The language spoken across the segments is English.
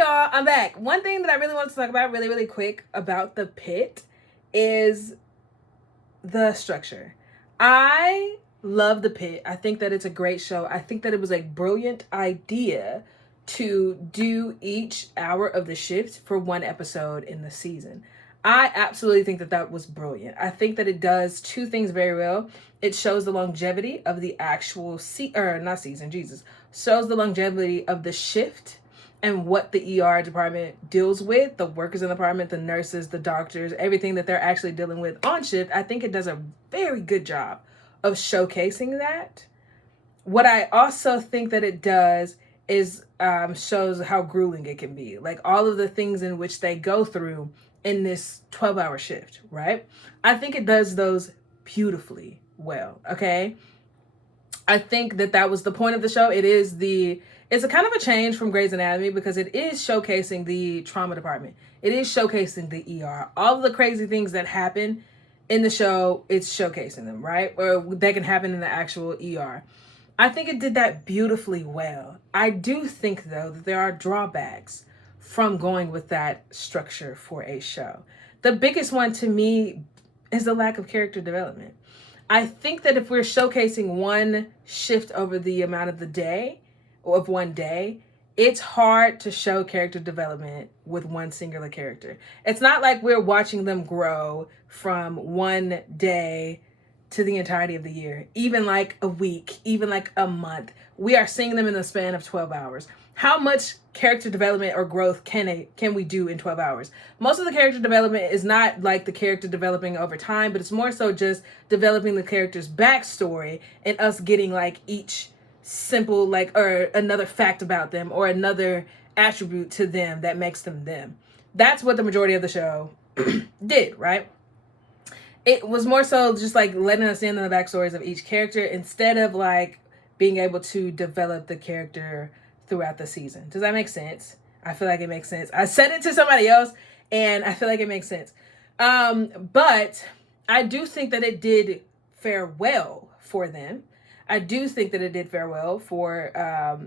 y'all, I'm back. One thing that I really want to talk about really, really quick about the Pitt is the structure. I love the Pitt. I think that it's a great show. I think that it was a brilliant idea to do each hour of the shift for one episode in the season. I absolutely think that that was brilliant. I think that it does two things very well. It shows the longevity of the actual shows the longevity of the shift and what the ER department deals with, the workers in the department, the nurses, the doctors, everything that they're actually dealing with on shift. I think it does a very good job of showcasing that. What I also think that it does is shows how grueling it can be. Like all of the things in which they go through in this 12-hour shift, right? I think it does those beautifully well, okay? I think that that was the point of the show. It's a kind of a change from Grey's Anatomy because it is showcasing the trauma department. It is showcasing the ER. All of the crazy things that happen in the show, it's showcasing them, right? Or that can happen in the actual ER. I think it did that beautifully well. I do think, though, that there are drawbacks from going with that structure for a show. The biggest one to me is the lack of character development. I think that if we're showcasing one shift over the amount of the day, of one day, it's hard to show character development with one singular character. It's not like we're watching them grow from one day to the entirety of the year, even like a week, even like a month. We are seeing them in the span of 12 hours. How much character development or growth can we do in 12 hours? Most of the character development is not like the character developing over time, but it's more so just developing the character's backstory and us getting like each simple like or another fact about them or another attribute to them that makes them them. That's what the majority of the show did, right? It was more so just like letting us in on the backstories of each character instead of like being able to develop the character throughout the season. Does that make sense? I feel like it makes sense. I said it to somebody else and I feel like it makes sense. But I do think that it did fare well for them. I do think that it did fare well for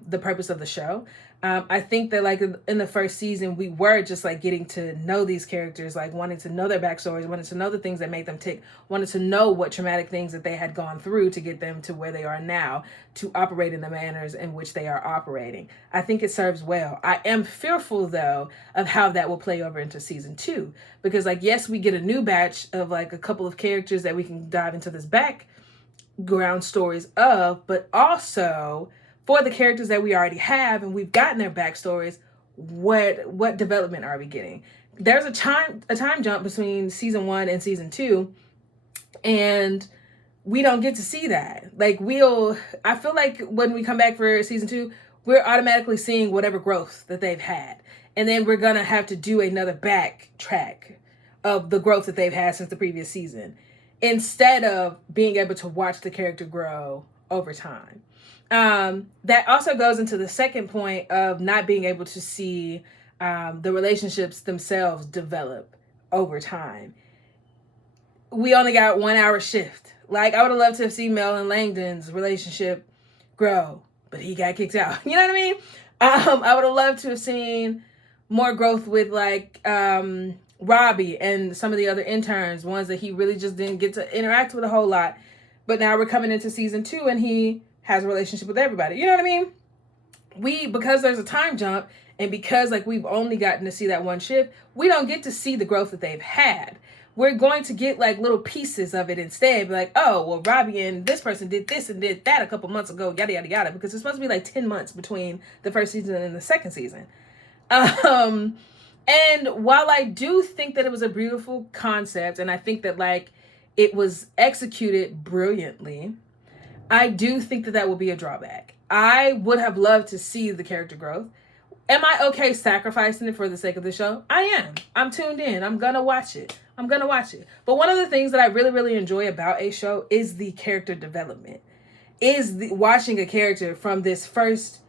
the purpose of the show. I think that like in the first season, we were just like getting to know these characters, like wanting to know their backstories, wanting to know the things that made them tick, wanted to know what traumatic things that they had gone through to get them to where they are now, to operate in the manners in which they are operating. I think it serves well. I am fearful though of how that will play over into season 2, because like, yes, we get a new batch of like a couple of characters that we can dive into this background stories of, but also for the characters that we already have and we've gotten their backstories, what development are we getting? There's a time jump between season 1 and season 2, and we don't get to see that. Like I feel like when we come back for season 2, we're automatically seeing whatever growth that they've had. And then we're gonna have to do another backtrack of the growth that they've had since the previous season, instead of being able to watch the character grow over time. That also goes into the second point of not being able to see the relationships themselves develop over time. We only got 1 hour shift. Like, I would have loved to have seen Mel and Langdon's relationship grow, but he got kicked out. You know what I mean? I would have loved to have seen more growth with like Robbie and some of the other interns, ones that he really just didn't get to interact with a whole lot. But now we're coming into season 2 and he has a relationship with everybody. You know what I mean? Because there's a time jump and because like we've only gotten to see that one shift, we don't get to see the growth that they've had. We're going to get like little pieces of it instead. Like, oh, well, Robbie and this person did this and did that a couple months ago, yada, yada, yada. Because it's supposed to be like 10 months between the first season and the second season. And while I do think that it was a beautiful concept, and I think that like it was executed brilliantly, I do think that that will be a drawback. I would have loved to see the character growth. Am I okay sacrificing it for the sake of the show? I am. I'm tuned in. I'm going to watch it. But one of the things that I really, really enjoy about a show is the character development. Watching a character from this first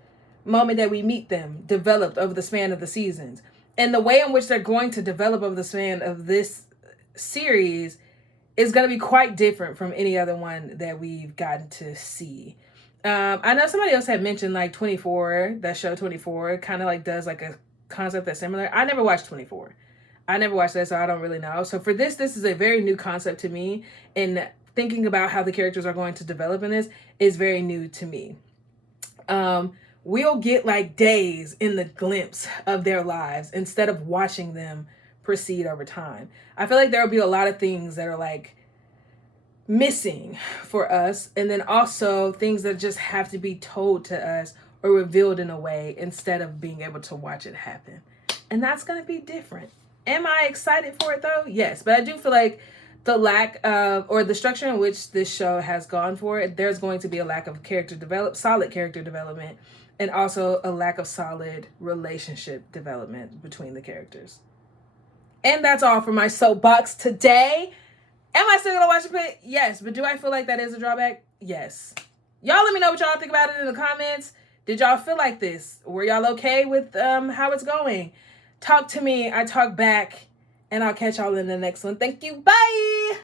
moment that we meet them developed over the span of the seasons. And the way in which they're going to develop over the span of this series is going to be quite different from any other one that we've gotten to see. I know somebody else had mentioned like 24, that show 24 kind of like does like a concept that's similar. I never watched 24. I never watched that, so I don't really know. So for this is a very new concept to me, and thinking about how the characters are going to develop in this is very new to me. We'll get like days in the glimpse of their lives instead of watching them proceed over time. I feel like there will be a lot of things that are like missing for us, and then also things that just have to be told to us or revealed in a way instead of being able to watch it happen. And that's going to be different. Am I excited for it though? Yes, but I do feel like the lack of, or the structure in which this show has gone for it, there's going to be a lack of solid character development, and also a lack of solid relationship development between the characters. And that's all for my soapbox today. Am I still going to watch Pitt? Yes, but do I feel like that is a drawback? Yes. Y'all let me know what y'all think about it in the comments. Did y'all feel like this? Were y'all okay with how it's going? Talk to me. I talk back. And I'll catch y'all in the next one. Thank you. Bye.